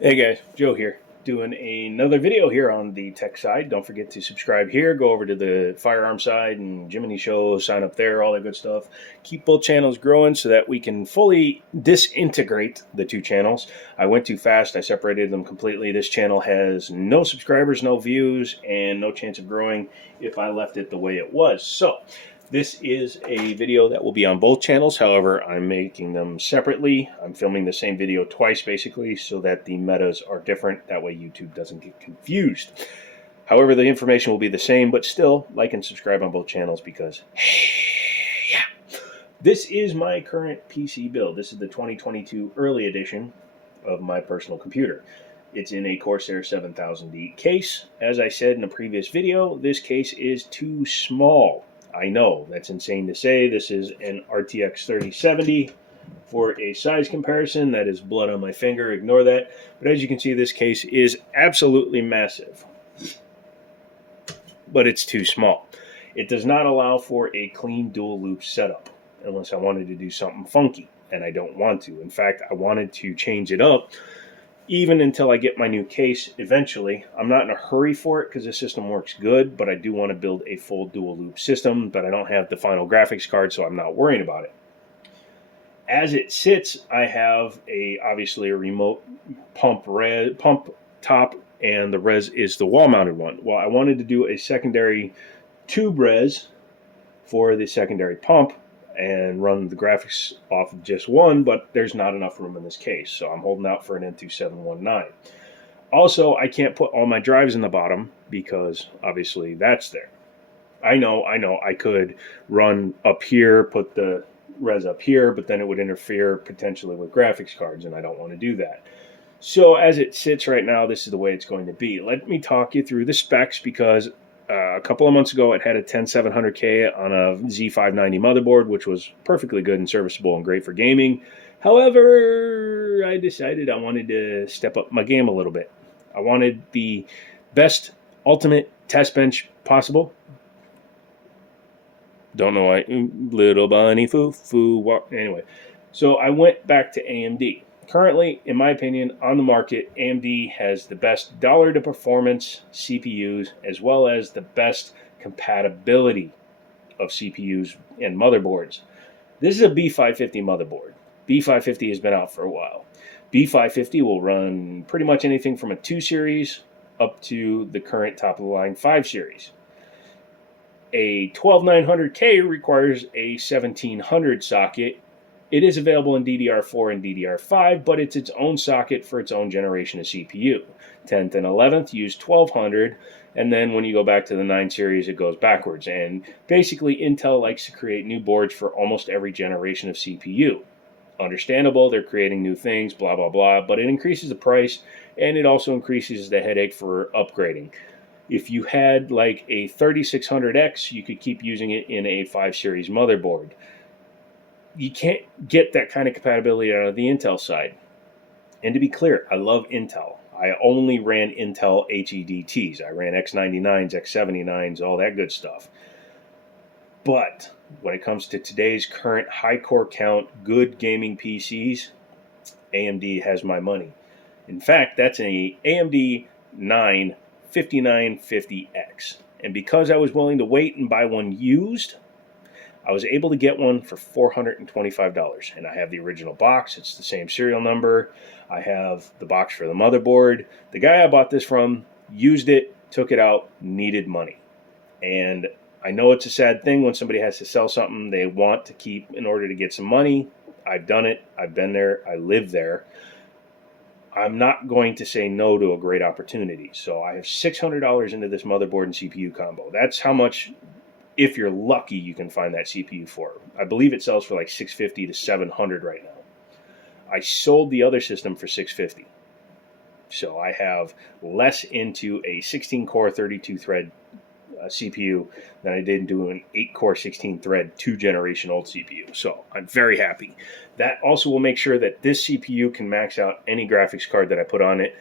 Hey guys, Joe here, doing another video here on the tech side. Don't forget to subscribe here, go over to the firearm side and Jiminy Show, sign up there, all that good stuff. Keep both channels growing so that we can fully disintegrate the two channels. I went too fast, I separated them completely. This channel has no subscribers, no views, and no chance of growing if I left it the way it was. So, this is a video that will be on both channels. However, I'm making them separately. I'm filming the same video twice, basically, so that the metas are different. That way YouTube doesn't get confused. However, the information will be the same, but still, like and subscribe on both channels because, yeah. This is my current PC build. This is the 2022 early edition of my personal computer. It's in a Corsair 7000D case. As I said in a previous video, this case is too small. I know, that's insane to say. This is an RTX 3070. For a size comparison, that is blood on my finger, ignore that. But as you can see, this case is absolutely massive. But it's too small. It does not allow for a clean dual loop setup, unless I wanted to do something funky, and I don't want to. In fact, I wanted to change it up even until I get my new case eventually. I'm not in a hurry for it because the system works good, but I do want to build a full dual loop system, but I don't have the final graphics card, so I'm not worrying about it. As it sits, I have obviously a remote pump top, and the res is the wall mounted one. Well, I wanted to do a secondary tube res for the secondary pump and run the graphics off of just one, but there's not enough room in this case, so I'm holding out for an N2719. Also, I can't put all my drives in the bottom because obviously that's there. I know, I could run up here, put the res up here, but then it would interfere potentially with graphics cards, and I don't want to do that. So as it sits right now, this is the way it's going to be. Let me talk you through the specs because a couple of months ago, it had a 10700K on a Z590 motherboard, which was perfectly good and serviceable and great for gaming. However, I decided I wanted to step up my game a little bit. I wanted the best ultimate test bench possible. Don't know why. Little bunny foo. Anyway, so I went back to AMD. Currently, in my opinion, on the market, AMD has the best dollar to performance CPUs as well as the best compatibility of CPUs and motherboards. This is a B550 motherboard. B550 has been out for a while. B550 will run pretty much anything from a 2 series up to the current top of the line 5 series. A 12900K requires a 1700 socket. It is available in DDR4 and DDR5, but it's its own socket for its own generation of CPU. 10th and 11th use 1200, and then when you go back to the 9 series, it goes backwards. And basically, Intel likes to create new boards for almost every generation of CPU. Understandable, they're creating new things, blah, blah, blah, but it increases the price, and it also increases the headache for upgrading. If you had like a 3600X, you could keep using it in a 5 series motherboard. You can't get that kind of compatibility out of the Intel side. And to be clear, I love Intel. I only ran Intel HEDTs. I ran X99s, X79s, all that good stuff. But when it comes to today's current high core count, good gaming PCs, AMD has my money. In fact, that's an AMD 9 5950X. And because I was willing to wait and buy one used, I was able to get one for $425. And I have the original box. It's the same serial number. I have the box for the motherboard. The guy I bought this from used it, took it out, needed money. And I know it's a sad thing when somebody has to sell something they want to keep in order to get some money. I've done it. I've been there. I live there. I'm not going to say no to a great opportunity. So I have $600 into this motherboard and CPU combo. That's how much, if you're lucky, you can find that CPU for. I believe it sells for like $650 to $700 right now. I sold the other system for $650. So I have less into a 16-core, 32-thread CPU than I did into an 8-core, 16-thread, 2-generation-old CPU. So I'm very happy. That also will make sure that this CPU can max out any graphics card that I put on it.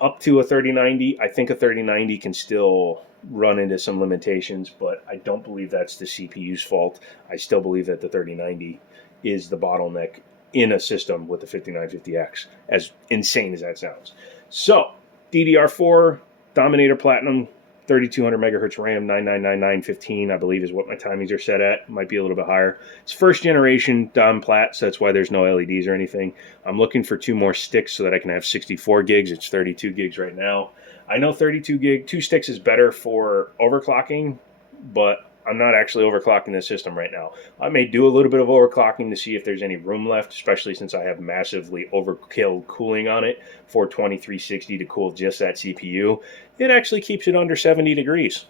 Up to a 3090, I think a 3090 can still run into some limitations, but I don't believe that's the CPU's fault. I still believe that the 3090 is the bottleneck in a system with the 5950X, as insane as that sounds. So, DDR4, Dominator Platinum, 3200 megahertz RAM, 999915, I believe is what my timings are set at. Might be a little bit higher. It's first generation Dom Plat, so that's why there's no LEDs or anything. I'm looking for 2 more sticks so that I can have 64 gigs. It's 32 gigs right now. I know 32 gig, 2 sticks is better for overclocking, but I'm not actually overclocking the system right now. I may do a little bit of overclocking to see if there's any room left, especially since I have massively overkill cooling on it for 2360 to cool just that CPU. It actually keeps it under 70 degrees.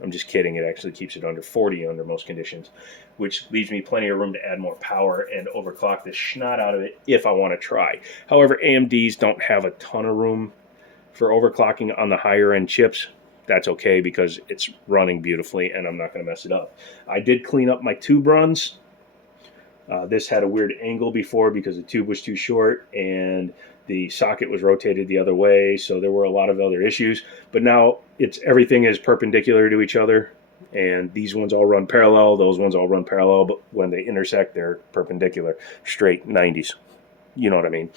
I'm just kidding. It actually keeps it under 40 under most conditions, which leaves me plenty of room to add more power and overclock the snot out of it if I want to try. However, AMDs don't have a ton of room for overclocking on the higher end chips. That's okay because it's running beautifully and I'm not going to mess it up. I did clean up my tube runs. This had a weird angle before because the tube was too short and the socket was rotated the other way, so there were a lot of other issues. But now everything is perpendicular to each other, and these ones all run parallel, those ones all run parallel, but when they intersect, they're perpendicular, straight 90s. You know what I mean.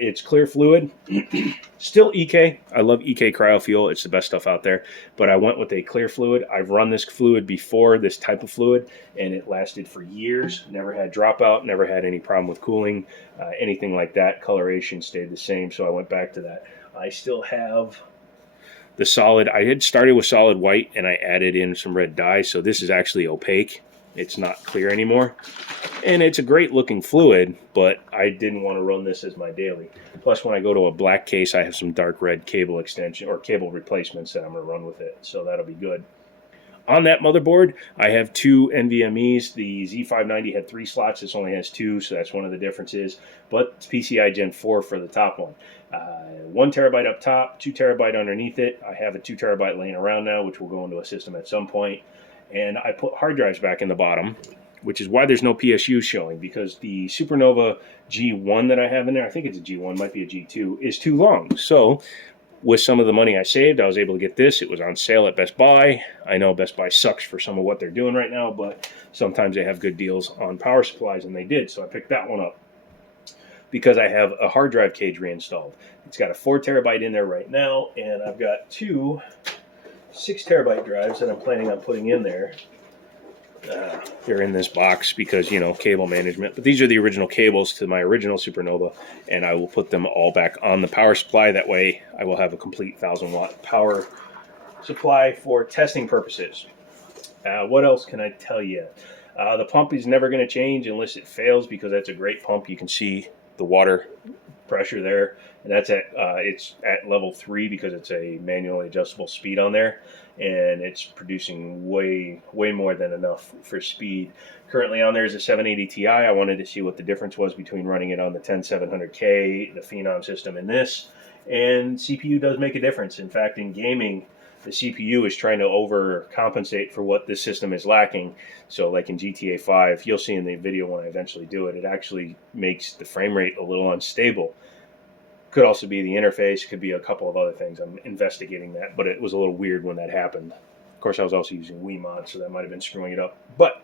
It's clear fluid. Still EK. I love EK CryoFuel. It's the best stuff out there. But I went with a clear fluid. I've run this fluid before, this type of fluid, and it lasted for years. Never had dropout. Never had any problem with cooling. Anything like that. Coloration stayed the same, so I went back to that. I still have the solid. I had started with solid white, and I added in some red dye, so this is actually opaque. It's not clear anymore. And it's a great looking fluid, but I didn't want to run this as my daily. Plus, when I go to a black case, I have some dark red cable extension or cable replacements that I'm going to run with it. So that'll be good. On that motherboard, I have 2 NVMEs. The Z590 had 3 slots. This only has 2, so that's one of the differences. But it's PCI Gen 4 for the top one. 1 terabyte up top, 2 terabyte underneath it. I have a 2 terabyte laying around now, which will go into a system at some point. And I put hard drives back in the bottom, which is why there's no PSU showing, because the Supernova G1 that I have in there, I think it's a G1, might be a G2, is too long. So with some of the money I saved, I was able to get this. It was on sale at Best Buy. I know Best Buy sucks for some of what they're doing right now, but sometimes they have good deals on power supplies, and they did. So I picked that one up because I have a hard drive cage reinstalled. It's got a 4 terabyte in there right now, and I've got 2 6 terabyte drives that I'm planning on putting in there. They're in this box because, you know, cable management. But these are the original cables to my original Supernova, and I will put them all back on the power supply. That way I will have a complete 1,000-watt power supply for testing purposes. What else can I tell you? The pump is never going to change unless it fails, because that's a great pump. You can see the water pressure there, and that's it's at level 3 because it's a manually adjustable speed on there, and it's producing way more than enough for speed. Currently on there is a 780 Ti. I wanted to see what the difference was between running it on the 10700K, the Phenom system, and this. And CPU does make a difference. In fact, in gaming, the CPU is trying to overcompensate for what this system is lacking. So like in GTA 5, you'll see in the video when I eventually do it, it actually makes the frame rate a little unstable. Could also be the interface, could be a couple of other things. I'm investigating that, but it was a little weird when that happened. Of course, I was also using WeMod, so that might have been screwing it up. But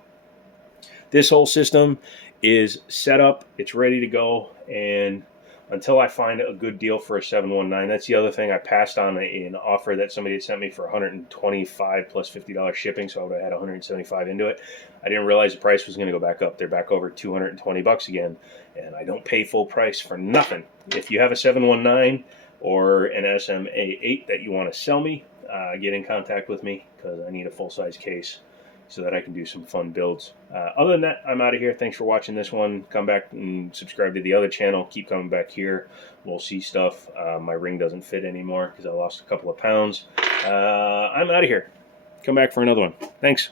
this whole system is set up, it's ready to go, and until I find a good deal for a 719. That's the other thing. I passed on an offer that somebody had sent me for $125 plus $50 shipping, so I would have had $175 into it. I didn't realize the price was going to go back up. They're back over $220 again, and I don't pay full price for nothing. If you have a 719 or an SMA8 that you want to sell me, get in contact with me, because I need a full-size case so that I can do some fun builds. Other than that, I'm out of here. Thanks for watching this one. Come back and subscribe to the other channel. Keep coming back here. We'll see stuff. My ring doesn't fit anymore because I lost a couple of pounds. I'm out of here. Come back for another one. Thanks.